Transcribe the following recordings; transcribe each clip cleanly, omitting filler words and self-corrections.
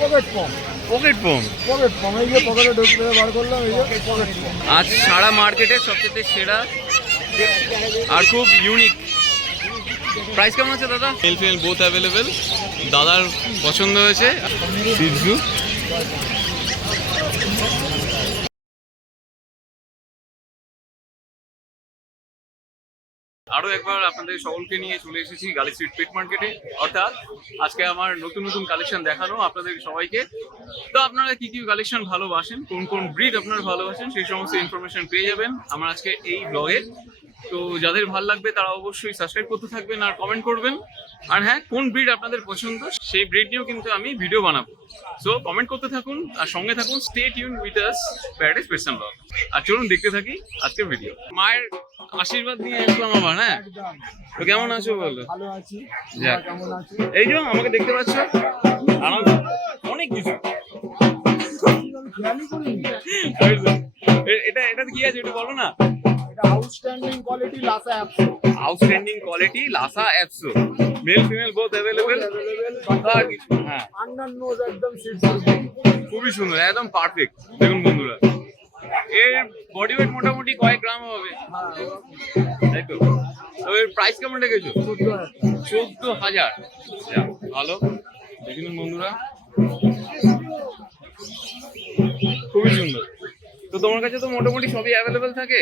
Pocket পম এই যে পকেটে ঢুকতে বার করলাম, এই যে পকেট পম। আজ সারা মার্কেটে সবচেয়ে সেরা আর খুব ইউনিক। প্রাইস কেমন আছে দাদা? Mail female both available. দাদার পছন্দ হয়েছে সিজু। আরো একবার আপনাদের সকলকে নিয়ে চলে এসেছি গালি স্ট্রিট পেট মার্কেটে। অর্থাৎ আজকে আমার নতুন নতুন কালেকশন দেখানো আপনাদের সবাইকে। তো আপনারা কি কি কালেকশন ভালোবাসেন, কোন কোন ব্রিড আপনারা ভালোবাসেন, সেই সমস্ত ইনফরমেশন পেয়ে যাবেন আমার আজকে এই ব্লগে। তো যাদের ভালো লাগবে তারা অবশ্যই সাবস্ক্রাইব করতে থাকবেন আর কমেন্ট করবেন। আর হ্যাঁ, কোন ব্রিড আপনাদের পছন্দ সেই ব্রিড নিয়েও কিন্তু আমি ভিডিও বানাবো। সো কমেন্ট করতে থাকুন আর সঙ্গে থাকুন। Stay tune with us Paradise Pets blog. আর চলুন দেখতে থাকি আজকের ভিডিও। মায়ের আশীর্বাদ নিয়ে আসলাম আবার। হ্যাঁ, তো কেমন আছো বলো? ভালো আছি। যাক, কেমন আছো? এই যে আমাকে দেখতে পাচ্ছ, আমার অনেক কিছু। এটা এটা কি আছে একটু বলো না। এটা outstanding quality Lhasa Apso. Outstanding quality Lhasa Apso, male female both available. আর কিছু হ্যাঁ, আন্ডার নোজ একদম সিট। খুবই সুন্দর, একদম পারফেক্ট। দেখুন বন্ধুরা, এর বডি ওয়েট মোটামুটি কয়েক গ্রাম হবে, তাই তো? তো এর প্রাইস কেমন রেখেছো? 14,000। ভালো, দেখুন বন্ধুরা, খুবই সুন্দর। তো তোমার কাছে তো মোটামুটি সবই অ্যাভেলেবেল থাকে।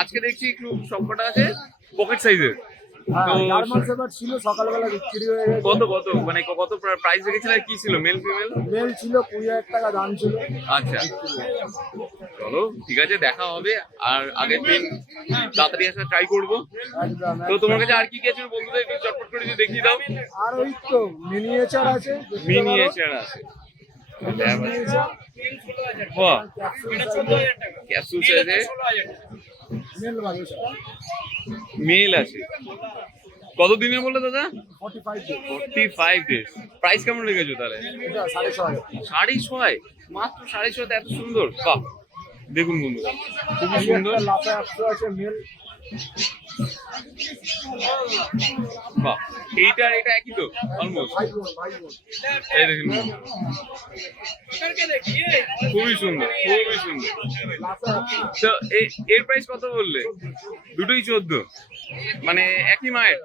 আজকে দেখছি একটু সবকটা আছে পকেট সাইজের। তো জার্মান শেপার্ড ছিল, সকালবেলা বিক্রি হয়ে গেছে। কত কত মানে কত প্রাইস রেখেছিল আর কি ছিল? Male female? মেল ছিল 20,000 টাকা দাম ছিল। আচ্ছা, চলো ঠিক আছে, দেখা হবে। আর আগের দিন তাড়াতাড়ি আসার ট্রাই করবো। তো তোমার কাছে আর কি কি আছে বন্ধুদের একটু চটপট করে যদি দেখিয়ে দাও। আর ওই তো মিনিয়েচার আছে, মিনিয়েচার আছে। বাহ, ক্যাপসুল সাইজে মেল আছে। কত দিনের বললে দাদা? 45 ডেজ। প্রাইস কেমন রেখেছো তাহলে? 6.5। মাত্র 6.5 এত সুন্দর। বাহ, দেখুন বন্ধু, খুবই সুন্দর। বাহ, এইটা এটা একই তো অলমোস্ট। এই দেখুন, খুবই সুন্দর, খুবই সুন্দর। তো এর প্রাইস কত বললে? দুটোই 14, মানে একই মায়ের?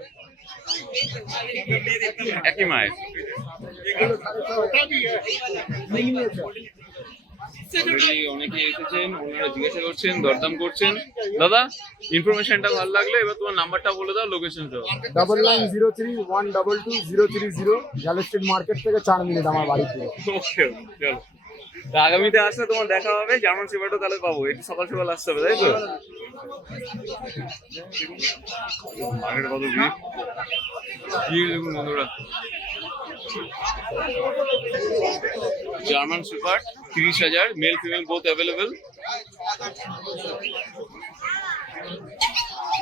একই মায়ের। অনেকে এসেছেন, ওনারা জিজ্ঞাসা করছেন, দরদাম করছেন। দাদা, ইনফরমেশনটা ভালো লাগলে এবার তোমার নাম্বারটা বলে দাও, লোকেশনটা। 9903122030, গালি স্ট্রিট মার্কেট থেকে 4 মিনিট আমার বাড়ি থেকে। ওকে, চলো। আগামীতে আসলে তোমার দেখা হবে, জার্মান শেপার্ডও তাহলে পাবো। একটু সকাল সকাল আসতে হবে, তাই তো? মার্কেট কত ভিড় দেখুন বন্ধুরা। German shepherd 30,000, mail female both available.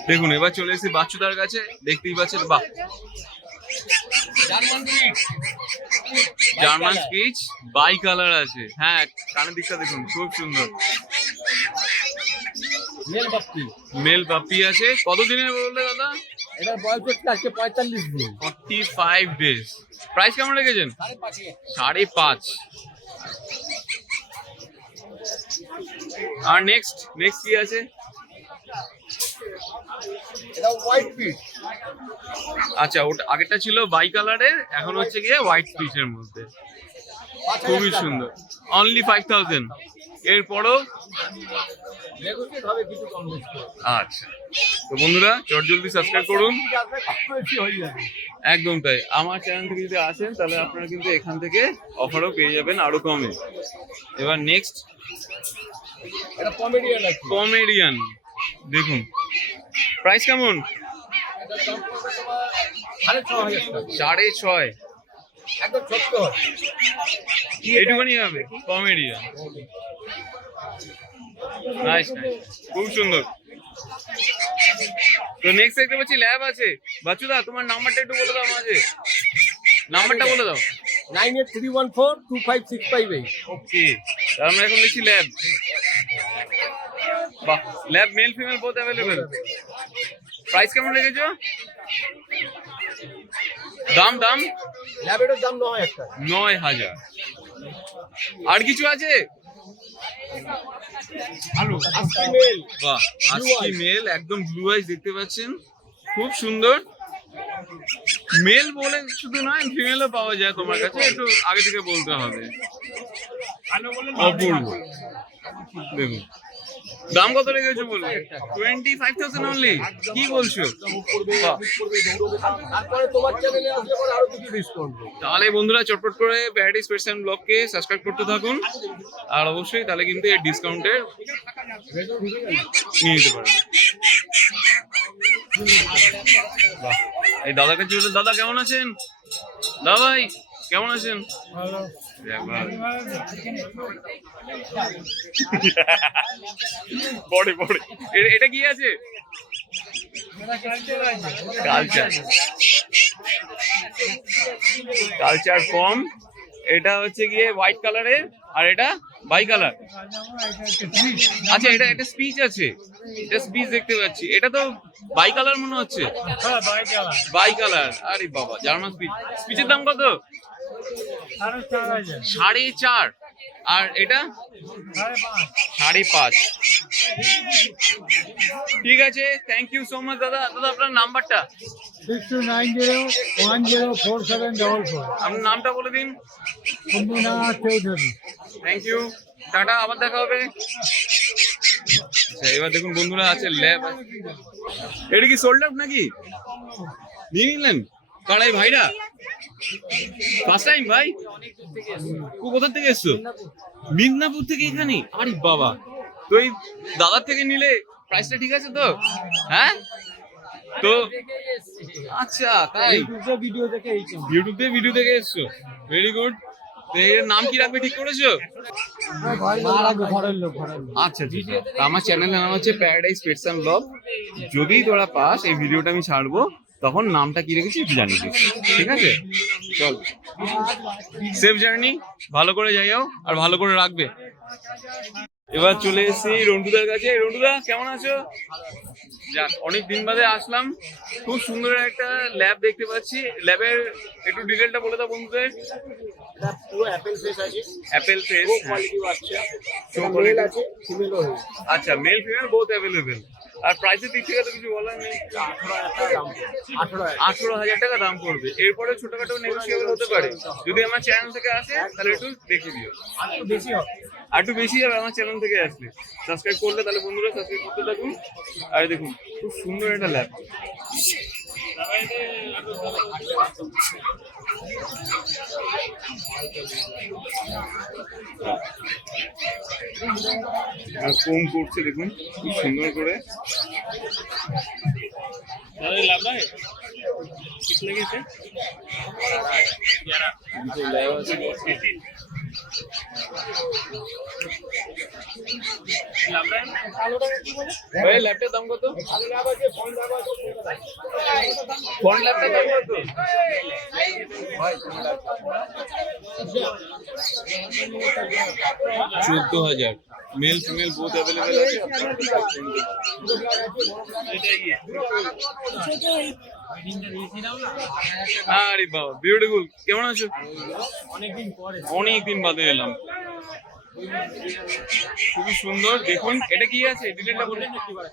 দেখুন, এবার চলে এসেছি বাচ্চুদার কাছে। দেখতেই পাচ্ছেন, বাহ, জার্মান স্পিচ বাই কালার আছে। হ্যাঁ, কানের দিকটা দেখুন, খুব সুন্দর। মেল পাপ্পি আছে। কত দিনের বললে দাদা? এটার বয়স হচ্ছে আজকে 45 দিন। 45 ডেজ। প্রাইস কেমন রেখেছেন? 5.5। আর নেক্সট কি আছে? এটা হোয়াইট পিচ। আচ্ছা, ওটা আগেরটা ছিল বাই কালারের, এখন হচ্ছে গিয়ে হোয়াইট পিচের মধ্যে। খুবই সুন্দর। অনলি 5,000। এরপরও আচ্ছা। তো বন্ধুরা, জলদি সাবস্ক্রাইব করুন। একদম তাই, আমার চ্যানেল থেকে যদি আসেন তাহলে আপনারা কিন্তু এখান থেকে অফারও পেয়ে যাবেন আরো কমে। এবার নেক্সট, এটা কমেডিয়ান আছে। কমেডিয়ান দেখুন, প্রাইস কেমন? 6.5। একদম ছোট্ট, এইটুকুনি হবে কমেডিয়ান। নাইস, খুব সুন্দর। তো নেক্সট দেখতে পাচ্ছি ল্যাব আছে। বাচ্চুদা, তোমার নাম্বারটা একটু বলে দাও মাঝে, নাম্বারটা বলে দাও। 9831425658। ওকে, আমরা এখন দেখছি ল্যাব। বাহ, lab male female both available. Price কেমন রেখেছো? দাম ল্যাবের দাম 9,000 টাকা। 9,000। আর কিছু আছে? বাহ, আজকি মেল একদম ব্লু আইস দেখতে পাচ্ছেন, খুব সুন্দর। মেল বলে শুধু নয়, ফিমেলও পাওয়া যায় তোমার কাছে, একটু আগে থেকে বলতে হবে। অপূর্ব, দেখুন দাম কত লেগেছে বলবো? 25,000 অনলি? কি বলছো? বাহ। তারপরে তোমার চ্যানেলে আসলে পরে আরো কিছু ডিসকাউন্ট। তাহলে বন্ধুরা চটপট করে প্যারাডাইস পেটস এন্ড ব্লগকে সাবস্ক্রাইব করতে থাকুন, আর অবশ্যই তাহলে কিন্তু এই ডিসকাউন্টের নিয়ে নিতে পারেন। বাহ, এই দাদার কাছে বলে, দাদা কেমন আছেন? দাদা ভাই কেমন আছেন? পড়ে পড়ে এটা কি আছে? কালচার, কালচার কম। এটা হচ্ছে গিয়ে হোয়াইট কালারের, আর এটা বাই কালার। আচ্ছা, এটা একটা স্পিচ আছে, এটা স্পিচ দেখতে পাচ্ছি। এটা তো বাই কালার মনে হচ্ছে। বাই কালার, আরে বাবা, জার্মান স্পিচ। স্পিচের দাম কত? 4.5। আর এটা 5.5। ঠিক আছে, থ্যাংক ইউ সো মাচ দাদা। দাদা আপনার নাম্বারটা? 6290104744। আপনার নামটা বলে দিন। Shambhunath Chowdhury. Thank you, tata, আবার দেখা হবে। আচ্ছা, এবার দেখুন বন্ধুরা আছে ল্যাব। এটা কি সোল্ড আউট নাকি? নিয়ে নিলেন কারাই ভাইরা? ফার্স্ট টাইম ভাই? কোথা থেকে এসছো? মিদনাপুর থেকে এখানে? আরে বাবা, তো এই দাদার থেকে নিলে প্রাইসটা ঠিক আছে তো? হ্যাঁ তো আচ্ছা, তাই ইউটিউব থেকে ভিডিও দেখে এসছো, ভেরি গুড। এর নাম কি রাখবে ঠিক করেছো? আচ্ছা ঠিক আছে, আমার চ্যানেলের নাম হচ্ছে প্যারাডাইস পেটস এন্ড ব্লগ। যদি তোরা পাস এই ভিডিওটা আমি ছাড়বো, তখন নামটা কি রেখেছি একটু জানিয়ে দিস, ঠিক আছে? চল, সেফ জার্নি, ভালো করে যাইও আর ভালো করে রাখবে। এবার চলে এসেছি রন্টুদার কাছে। রন্টুদা কেমন আছো? যাক, অনেক দিন বাদে আসলাম। খুব সুন্দর একটা ল্যাব দেখতে পাচ্ছি। ল্যাবের একটু ডিটেলটা বলে দাও বন্ধুদের। পুরো অ্যাপেল ফেস আছে, অ্যাপেল ফেস, কোয়ালিটি আছে, শো কোয়ালিটি আছে, ফিমেলও আছে। আচ্ছা, মেল ফিমেল বোথ অ্যাভেলেবেল। আর প্রাইসের দিক থেকে তো কিছু বলার নেই। 18,000 টাকা দাম পড়বে। এরপরে ছোটখাটো নেগোসিয়েবল হতে পারে। যদি আমার চ্যানেল থেকে আসে তাহলে একটু দেখে দিও। আর একটু বেশি হবে আমার চ্যানেল থেকে আসলে। সাবস্ক্রাইব করলে তাহলে বন্ধুরা সাবস্ক্রাইব করতে থাকুন। আর দেখুন খুব সুন্দর একটা ল্যাব। আর কম করছে দেখুন খুব সুন্দর করে। ল্যাপটপের দাম কত? ফ্রন্ট ল্যাপটপের দাম কত? 14,000। মেল ফিমেল বোথ অ্যাভেলেবেল আছে। আরে বাবা, বিউটিফুল। কেমন আছো? অনেকদিন বাদে এলাম। খুবই সুন্দর, দেখুন এটা কি আছে ডিটেইলটা বলুন।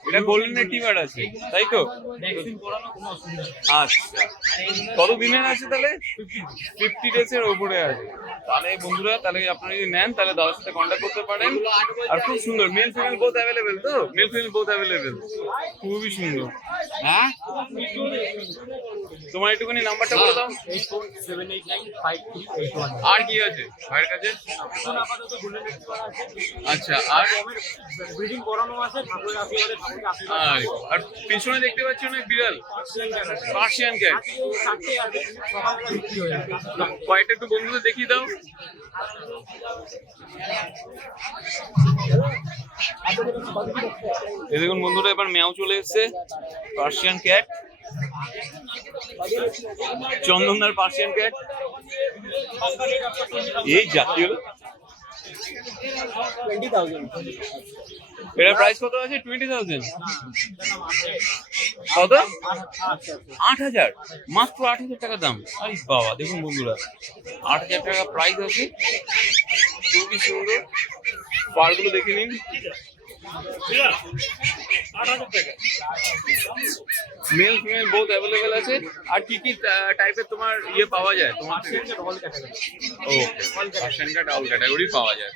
এটা গোল্ডেন রেট্রিভার আছে, তাই তো? আচ্ছা, কত দিনের আছে তাহলে? 50 ডেজের উপরে আছে। তাহলে বন্ধুরা, তাহলে আপনারা যদি নেন তাহলে দাদার সাথে কন্ট্যাক্ট করতে পারেন। আর খুব সুন্দর, মেল ফিমেল বোথ অ্যাভেলেবেল তো? মেল ফিমেল বোথ অ্যাভেলেবেল, খুবই সুন্দর। হ্যাঁ, তোমার একটুখানি নাম্বারটা বলে দাও। 8478953881। আর কি আছে ভাইয়ের কাছে? আচ্ছা, আর ব্রিডিং করানো আছে, ঠাকুরের আশীর্বাদে ঠাকুরকে আশীর্বাদ। আর পিছনে দেখতে পাচ্ছি অনেক বিড়াল, পার্সিয়ান ক্যাট। কয়েকটা একটু বন্ধুদের দেখিয়ে দাও। এই দেখুন বন্ধুরা, এবার মেয়াও চলে এসেছে, পার্সিয়ান ক্যাট, চন্দনদার পার্সিয়ান ক্যাট। এই জাতীয় 20,000। এটার প্রাইস কত আছে? 20,000। কত? 8,000, মাত্র 8,000 টাকা দাম। আরে বাবা, দেখুন বন্ধুরা, 8,000 টাকা প্রাইস আছে। খুবই সুন্দর। পাড়গুলো দেখে নিন। মেল ফিমেল বোথ অ্যাভেলেবেল আছে। আর কি কি টাইপের তোমার ইয়ে পাওয়া যায় তোমার থেকে? ওকে, পার্সিয়ান ক্যাট অল ক্যাটাগরি পাওয়া যায়।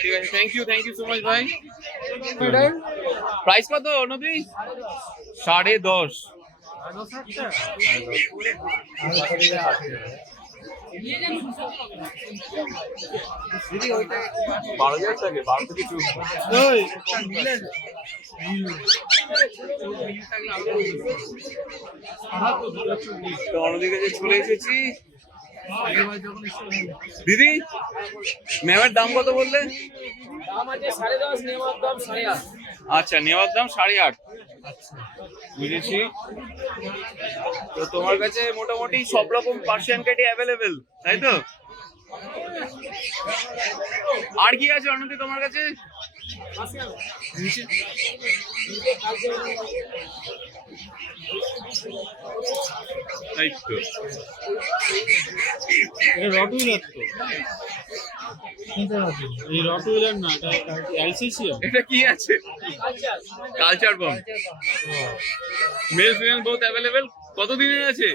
ঠিক আছে, থ্যাংক ইউ সো মাচ ভাই। প্রাইস কত নদী? 10.5। 12,000 টাকা, 12 থেকে 14। তো অন্যদিকে যে চলে এসেছি। দিদি, ম্যামের দাম কত বললে? আচ্ছা, নেওয়ার দাম 8.5। বুঝেছি। তো তোমার কাছে মোটামুটি সব রকম পার্সিয়ান ক্যাটই অ্যাভেলেবেল, তাই তো? আর কি আছে অন্যদি তোমার কাছে? এই তো এই রটুইলার না, এটা অ্যালসেসিয়াম। এটা কি আছে? কালচার বম। Male female both available. কত দিনের আছে?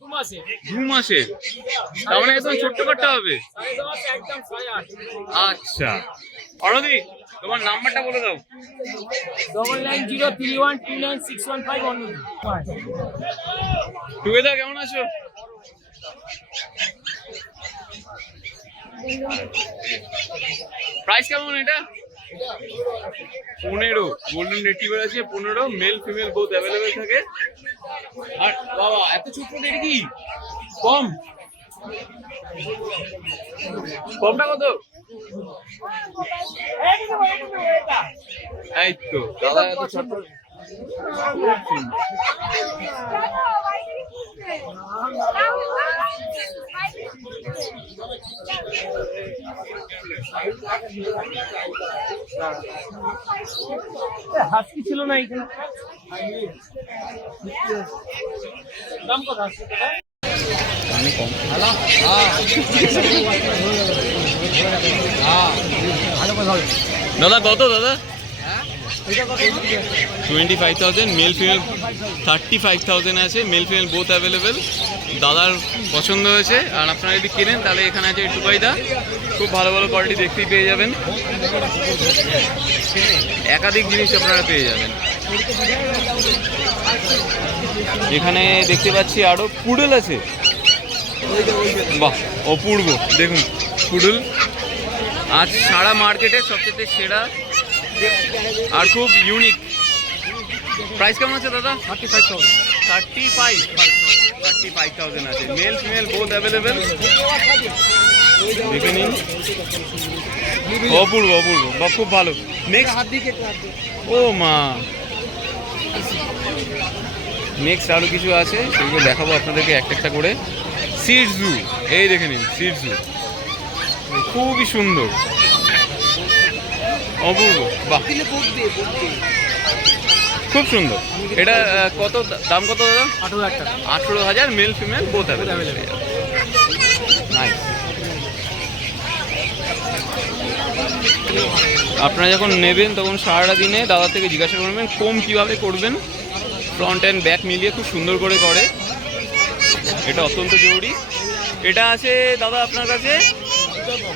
2 মাসে। তার মানে একদম ছোট্ট কাটতে হবে। আচ্ছা অনদি, তোমার নাম্বারটা বলে দাও। 9903129615 টুগেদার কেমন আছো? প্রাইস কেমন এটা? 15। গোল্ডেন রিট্রিভার আছে 15। মেল ফিমেল বোথ অ্যাভেলেবেল থাকে। আর বাবা এত ছোট এটা কি কম? কমটা কত? এই তো দাদা এত ছোট। হাসকি ছিল না এখানে। দাম কত আছে? দাদা কত দাদা? 25,000। মেল ফিমেল 35,000 আছে। Mail female both available. দাদার পছন্দ হয়েছে। আর আপনারা যদি কেনেন তাহলে এখানে আছে টুকাইদা, খুব ভালো ভালো কোয়ালিটি দেখতেই পেয়ে যাবেন। একাধিক জিনিস আপনারা পেয়ে যাবেন। এখানে দেখতে পাচ্ছি আরো পুডল আছে। বাহ, অপূর্ব। দেখুন পুডল আজ সারা মার্কেটে সবচেয়ে সেরা আর খুব ইউনিক। প্রাইস কেমন আছে দাদা? 35,000 আছে। Mail female both available. দেখে নিন, অপূর্ব অপূর্ব বা খুব ভালো। নেক্সট ও মা, নেক্সট আরো কিছু আছে, সেগুলো দেখাবো আপনাদেরকে একটা একটা করে। সিটজু, এই দেখে নিন সিটজু, খুবই সুন্দর, অপূর্ব, বাহ খুব সুন্দর। এটা কত দাম কত দাদা? 18,000। Mail female both available. Nice. আপনারা যখন নেবেন তখন সারাটা দিনে দাদা থেকে জিজ্ঞাসা করবেন কম কিভাবে করবেন। ফ্রন্ট অ্যান্ড ব্যাক মিলিয়ে খুব সুন্দর করে করে, এটা অত্যন্ত জরুরি। এটা আছে দাদা আপনার কাছে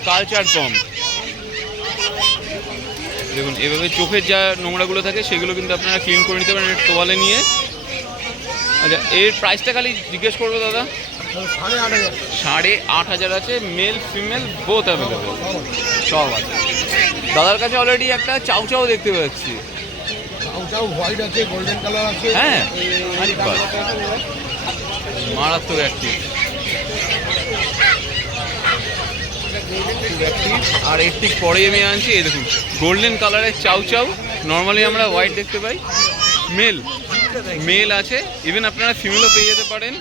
কালচার কম। দেখুন এভাবে চোখের যা নোংরাগুলো থাকে সেগুলো কিন্তু আপনারা ক্লিন করে নিতে পারেন তোয়ালে নিয়ে। আচ্ছা, এর প্রাইসটা খালি জিজ্ঞেস করবো দাদা। 8,500 আছে। মেল ফিমেল বোথ অ্যাভেলেবেল, সব আছে। দাদার কাছে অলরেডি একটা চাউ চাউ দেখতে পাচ্ছি। হোয়াইট আছে, গোল্ডেন কালার আছে। হ্যাঁ, মারাত্মক অ্যাক্টিভ। আর এর ঠিক পরে আমি আনছি, এই দেখুন গোল্ডেন কালারের চাউ চাউ। নর্মালি আমরা হোয়াইট দেখতে পাই। মেল মেল আছে, ইভেন আপনারা ফিমেলও পেয়ে যেতে পারেন।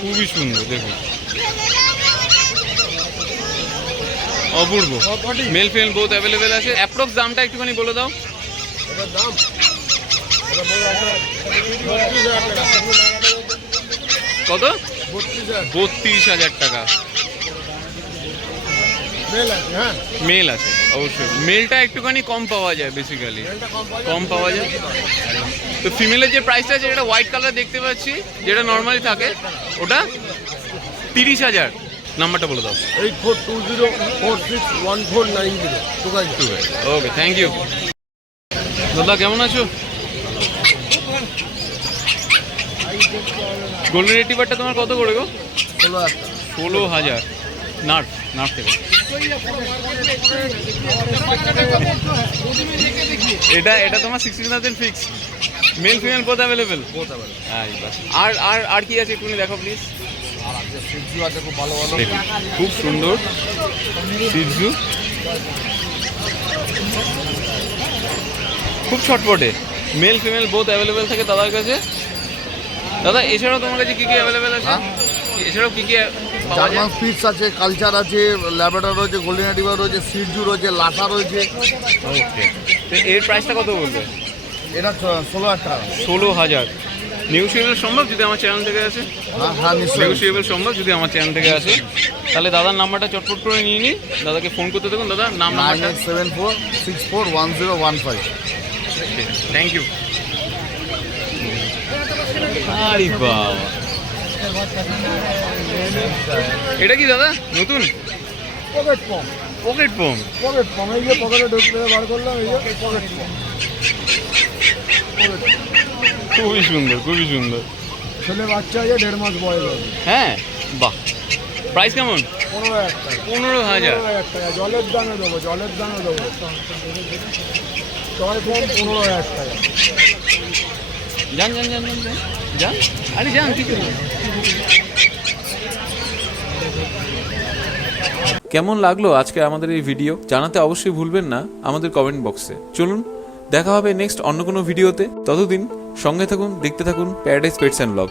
খুবই সুন্দর, দেখুন অপূর্ব। মেল ফিমেল বোথ অ্যাভেলেবেল আছে। অ্যাপ্রক্স দামটা একটুখানি বলে দাও। কত? 32,000 32,000 টাকা। মেল আছে, হ্যাঁ মেল আছে অবশ্যই, মেলটা একটুখানি কম পাওয়া যায় বেসিক্যালি, কম পাওয়া যায়। তো ফিমেলের যে প্রাইসটা আছে, যেটা হোয়াইট কালার দেখতে পাচ্ছি, যেটা নর্মালি থাকে, ওটা 30,000। নাম্বারটা বলে দাও। 8420461490 ওকে, থ্যাংক ইউ দাদা। কেমন আছো? গোল্ডেন রিট্রিভারটা তোমার কত করে গো? 16,000। নার্ভ থেকে। এটা তোমার 16,000 fix, male female both available. আর কি আছে একটু দেখো প্লিজ। খুব ভালো ভালো, দেখুন খুব সুন্দর সিজু, খুব ছটপটে, মেল ফিমেল বোথ অ্যাভেলেবেল থাকে দাদার কাছে। দাদা এছাড়াও তোমার কাছে কি কি অ্যাভেলেবেল আছে? এছাড়াও কি কি পাওয়া যায়? জার্মান স্পিটস আছে, কালচার আছে, ল্যাব্রাডর রয়েছে, গোল্ডেন রিট্রিভার রয়েছে, সিজু রয়েছে, লাসা রয়েছে। ওকে, তো এর প্রাইসটা কত বলবে? এটা 16,000 টাকা। 16,000 নেগোশিয়েবল সম্ভব যদি আমার চ্যানেল থেকে আসে? হ্যাঁ নিশ্চয়ই। নেগোশিয়েবল সম্ভব যদি আমার চ্যানেল থেকে আসে। তাহলে দাদার নাম্বারটা চটপট করে নিয়ে নিই, দাদাকে ফোন করতে দেখুন। দাদা নাম্বারটা? 9874641015। Thank you. আরে বাবা, এটা কি দাদা নতুন পকেট পম, পকেট পম? পকেট পম, এই যে পকেটে ঢুকতে বার করলাম, এই যে পকেট পম। খুবই সুন্দর, খুবই সুন্দর। ছেলে বাচ্চা আছে, 1.5 মাস বয়স হবে। হ্যাঁ, বাহ। প্রাইস কেমন? 15,000 টাকা। 15,000। 15,000 টাকা জলের দামে দেবো, জলের দামে দেবো। টয় পম 15,000 টাকা। যান যান যান যান যান যান, আরে যান, কিছু না। কেমন লাগলো আজকে আমাদের এই ভিডিও জানাতে অবশ্যই ভুলবেন না আমাদের কমেন্ট বক্সে। চলুন দেখা হবে নেক্সট অন্য কোনো ভিডিওতে, ততদিন সঙ্গে থাকুন, দেখতে থাকুন প্যারাডাইস পেটস অ্যান্ড ব্লগ।